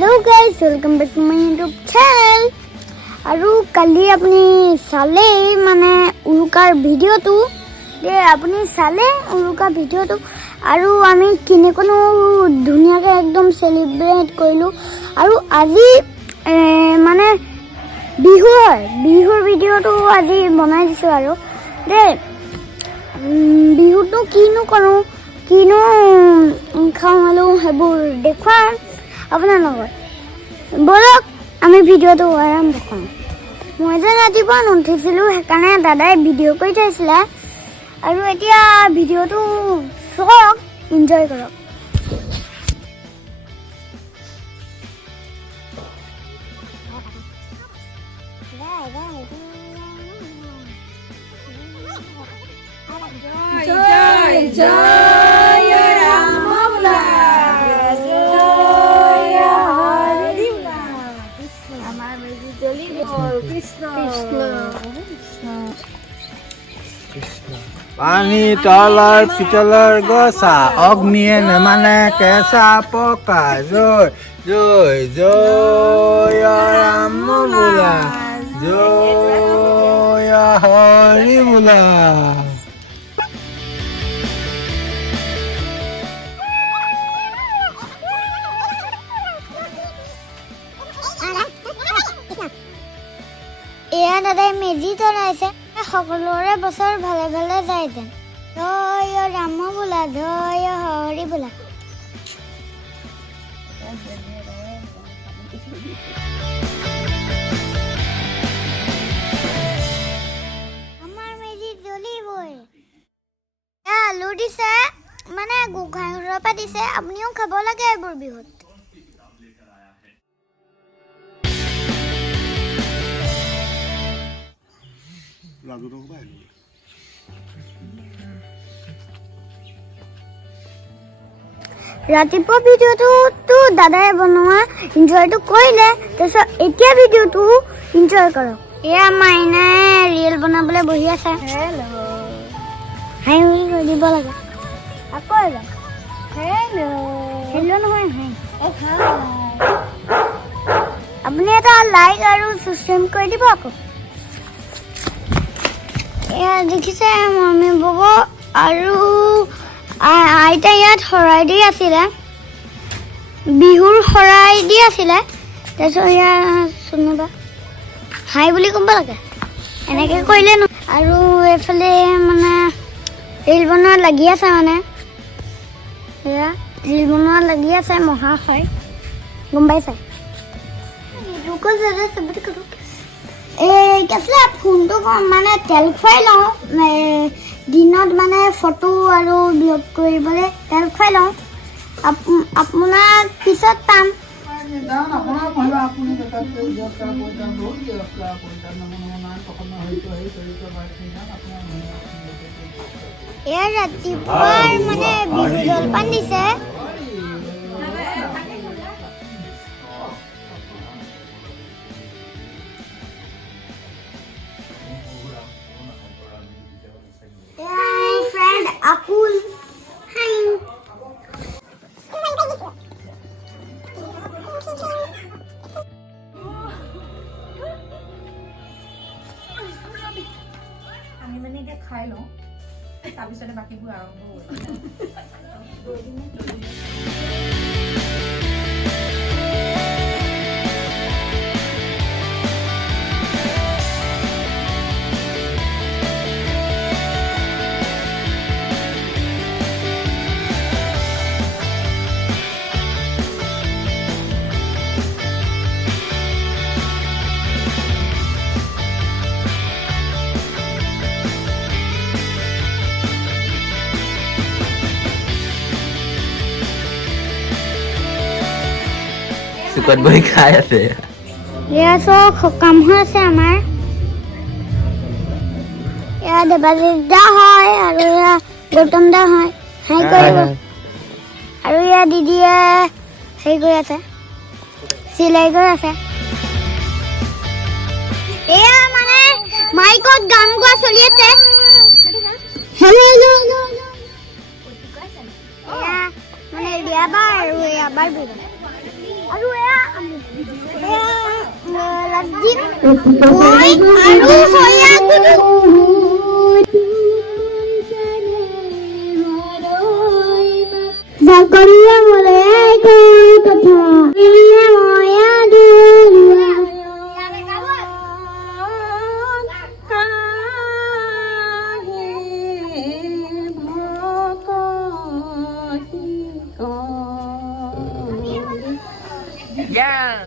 Hello guys, welcome back to my YouTube channel. আৰু কালি আপুনি চালে মানে উৰুকাৰ ভিডিঅ'টো আপুনি চালে উৰুকাৰ ভিডিঅ'টো আৰু আমি কিনেকনো ধুনীয়াকৈ একদম সেলিব্ৰেট কৰিলো আৰু আজি মানে বিহু হয় বিহুৰ ভিডিঅ'টো আজি বনাই দিছো আৰু বিহুটো কিনো কৰো কিনো খাওঁ আৰু সেইবোৰ দেখুৱাম আপোনাৰ লগত বলক আমি ভিডিঅ'টো আৰম্ভ কৰোঁ মই যে ৰাতিপুৱা নুঠিছিলোঁ সেইকাৰণে দাদাই ভিডিঅ' কৰি থৈছিলে আৰু এতিয়া ভিডিঅ'টো চাওক এনজয় কৰক জয় জয় ৰাম মৌলা জয় হৰি কৃষ্ণ আমাৰ মেজি জ্বলিব কৃষ্ণ পানী তলৰ পিতলৰ গছা অগ্নিয়ে নেমানে কেঁচা পকা জয় জয় জয় ৰাম বোলা জয় হৰি বোলা এয়া দাদাই মেজি জ্বলাইছে সকলোৰে বছৰ ভালে ভালে যায় যেন জয় ৰাম বোলা জয় হৰি বোলা আমাৰ মেজি জ্বলিবই আলু দিছে মানে গোঁসাই ঘৰৰ পৰা দিছে আপুনিও খাব লাগে এইবোৰ বিহুত ৰাতিপুৱা ভিডিঅ'টো দাদাই বনোৱা এনজয়টো কৰিলে তাৰপিছত এতিয়া ভিডিঅ'টো এনজয় কৰক এয়া মাইনাই ৰিয়েল বনাবলৈ বহি আছে হেল্ল' হাই বুলি কৈ দিব লাগে আকৌ এবাৰ হেল্ল' নহয় হাই আপুনি এটা লাইক আৰু ছাবস্ক্ৰাইব কৰি দিব আকৌ এয়া দেখিছে মমী বব আৰু আইতা ইয়াত শৰাই দি আছিলে বিহুৰ শৰাই দি আছিলে তাৰপিছত এয়া শুনিবা হাই বুলি ক'ব লাগে এনেকৈ কৰিলে ন আৰু এইফালে মানে ৰিল বনোৱা লাগি আছে মানে এয়া ৰিল বনোৱা লাগি আছে মহাশয় গম পাইছে এই কি আছিলে ফোনটো মানে তেল খুৱাই লওঁ দিনত মানে ফটো আৰু ব্লগ কৰিবলৈ তেল খুৱাই লওঁ আপোনাক পিছত পাম এয়া ৰাতিপুৱাৰ মানে বিহু জলপান দিছে Apul hai আমি মানে এতিয়া খাই লওঁ তাৰপিছতে বাকীবোৰ আৰম্ভ হ'ব সুকত বহি খাই আছে এয়া চব সকাম হৈ আছে আমাৰ এয়া দেৱালীৰ দা হয় আৰু এয়া গৌতম দা হয় হাই কৰিব আৰু এয়া দিদিয়ে হেৰি কৰি আছে চিলাই কৰি আছে এয়া মানে মাইকত গান গোৱা চলি আছে হেল্ল' এয়া মানে বিয়াবাৰ আৰু এয়া বাৰ বিয়া আৰু এয়া Zakariya mulai kau kata, ini moya dulu. Yeah.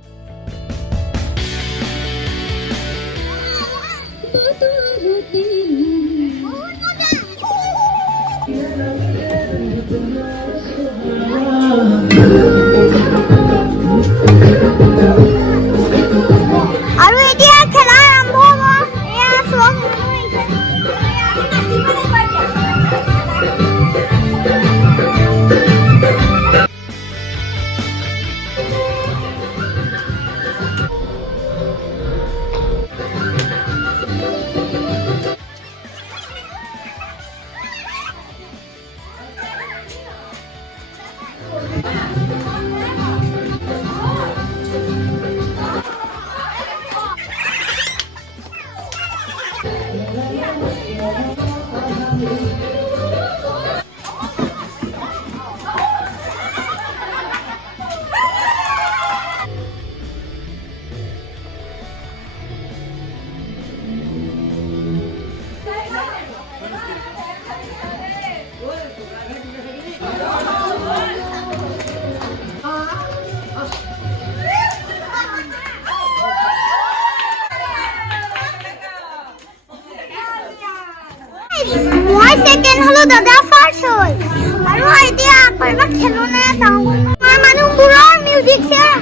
আৰু এতিয়া খেলা আৰম্ভ হ'ব এয়া চোৱা মই সেকেন্ড হলো দাদা ফাৰ্স্ট হল আৰু এতিয়া আকবাৰ খেলো না চাও মানুহবোৰৰ মিউজিক চেয়াৰ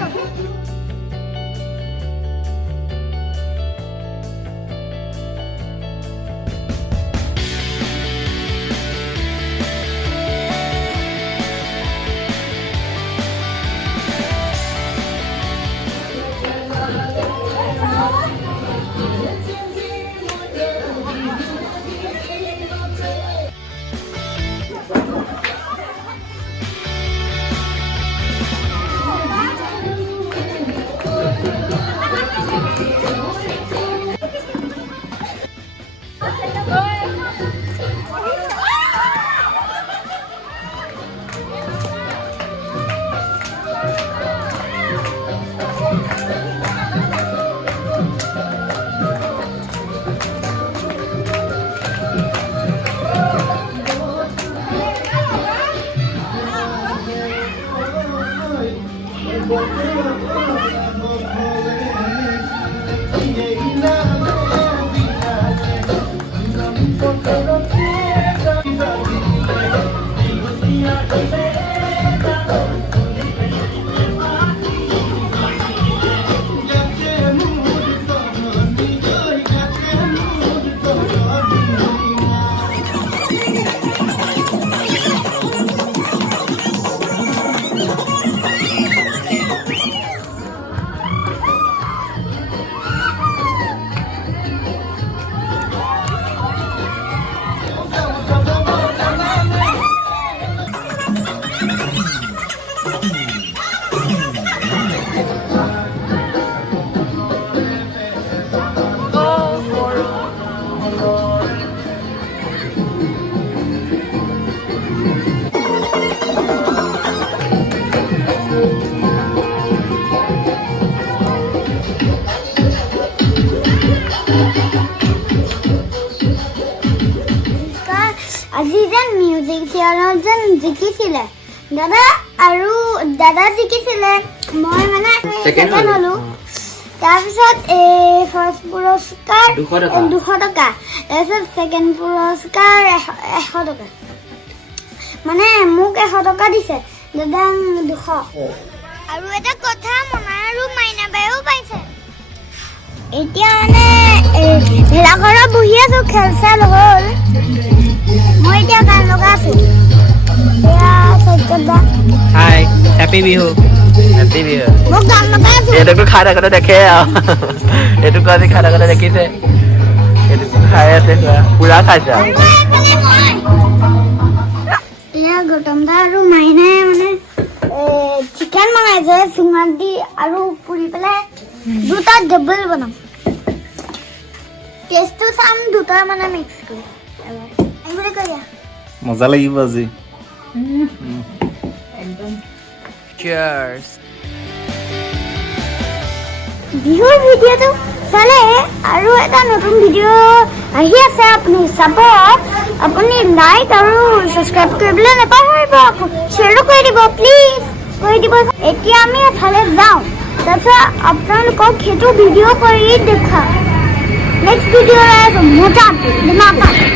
আজি যেন মিউজিক চেয়াৰত যেন জিকিছিলে দাদা আৰু দাদা জিকিছিলে মই মানে ছেকেণ্ড হলো তাৰপিছত ফাৰ্ষ্ট পুৰস্কাৰ 200 টকা তাৰপিছত ছেকেণ্ড পুৰস্কাৰ 100 টকা মানে মোক 100 টকা দিছে দাদা 200 আৰু এটা কথা মনা আৰু মাইনা বায়ো পাইছে এতিয়া মানে ভেলাঘৰত বহি আছো খেল চাল হ'ল মই এতিয়া গান লগা আছো এয়া সত্যদা hi happy Bihu happy Bihu মই গান লগা আছো এটুকু খাই থাকোঁতে দেখে এটুকু আজি খাই থাকোঁতে দেখিছে এটুকু খাই আছে পুৰা খাইছে এয়া গৌতম দা আৰু মাইনাই মানে চিকেন চিকেন বনাইছে চুঙাত দি আৰু পুৰি পেলাই দুটা ডাবল বনাম টেষ্টটো চাম দুটা মানে মিক্স কৰি এবাৰ কৰিয়া মজা লাগিব আজি একদম চিয়াৰ্স বিহুৰ ভিডিঅ'টো চালে আৰু এটা নতুন ভিডিঅ' আহি আছে আপুনি চাব আপুনি লাইক আৰু সাবস্ক্ৰাইব কৰিবলৈ নাপাহৰিব আকৌ শ্বেয়াৰো কৰি দিব প্লিজ কৰি দিব এতিয়া আমি এফালে যাওঁ তাৰপিছত আপোনালোকক সেইটো ভিডিঅ' কৰি দেখাম নেক্সট ভিডিঅ' মজা ধমাকা